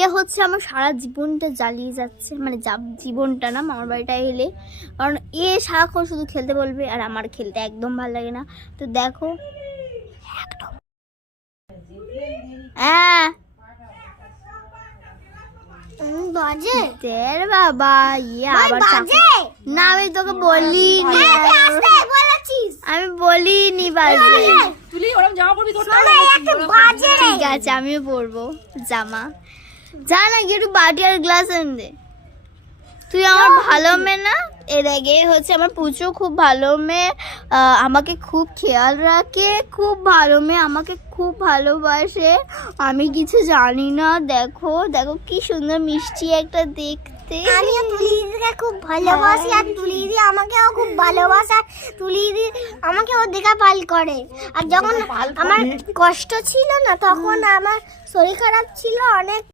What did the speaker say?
এ হচ্ছে আমার সারা জীবনটা জ্বালিয়ে যাচ্ছে, মানে জীবনটা না, মামার বাড়িটা এলে, কারণ এ সারাক্ষণ শুধু খেলতে বলবে আর আমার খেলতে একদম ভালো লাগে না। তো দেখো একদম হ্যাঁ বাজে তের বাবা ইয়ে আবার বাজে না, আমি তোকে বলিনি, আমি বলিনি বাজে। তুই ওরকম জামা পরবি তোর বাজে ঠিক আছে আমিও পরবো জামা। যা না গিয়ে একটু বাটি আর গ্লাস এনে দে। তুই আমার ভালো মেয়ে না? এর আগে হচ্ছে আমার পুচু খুব ভালো মেয়ে, আমাকে খুব খেয়াল রাখে, খুব ভালো মেয়ে, আমাকে খুব ভালোবাসে। আমি কিছু জানি না। দেখো দেখো কি সুন্দর মিষ্টি একটা দেখতে। আমি তুলি দিদিকে খুব ভালোবাসি আর তুলি দিদি আমাকেও খুব ভালোবাসে। তুলি দিদি আমাকে ও দেখা পাল করে। আর যখন আমার কষ্ট ছিল না, তখন আমার শরীর খারাপ ছিল অনেক,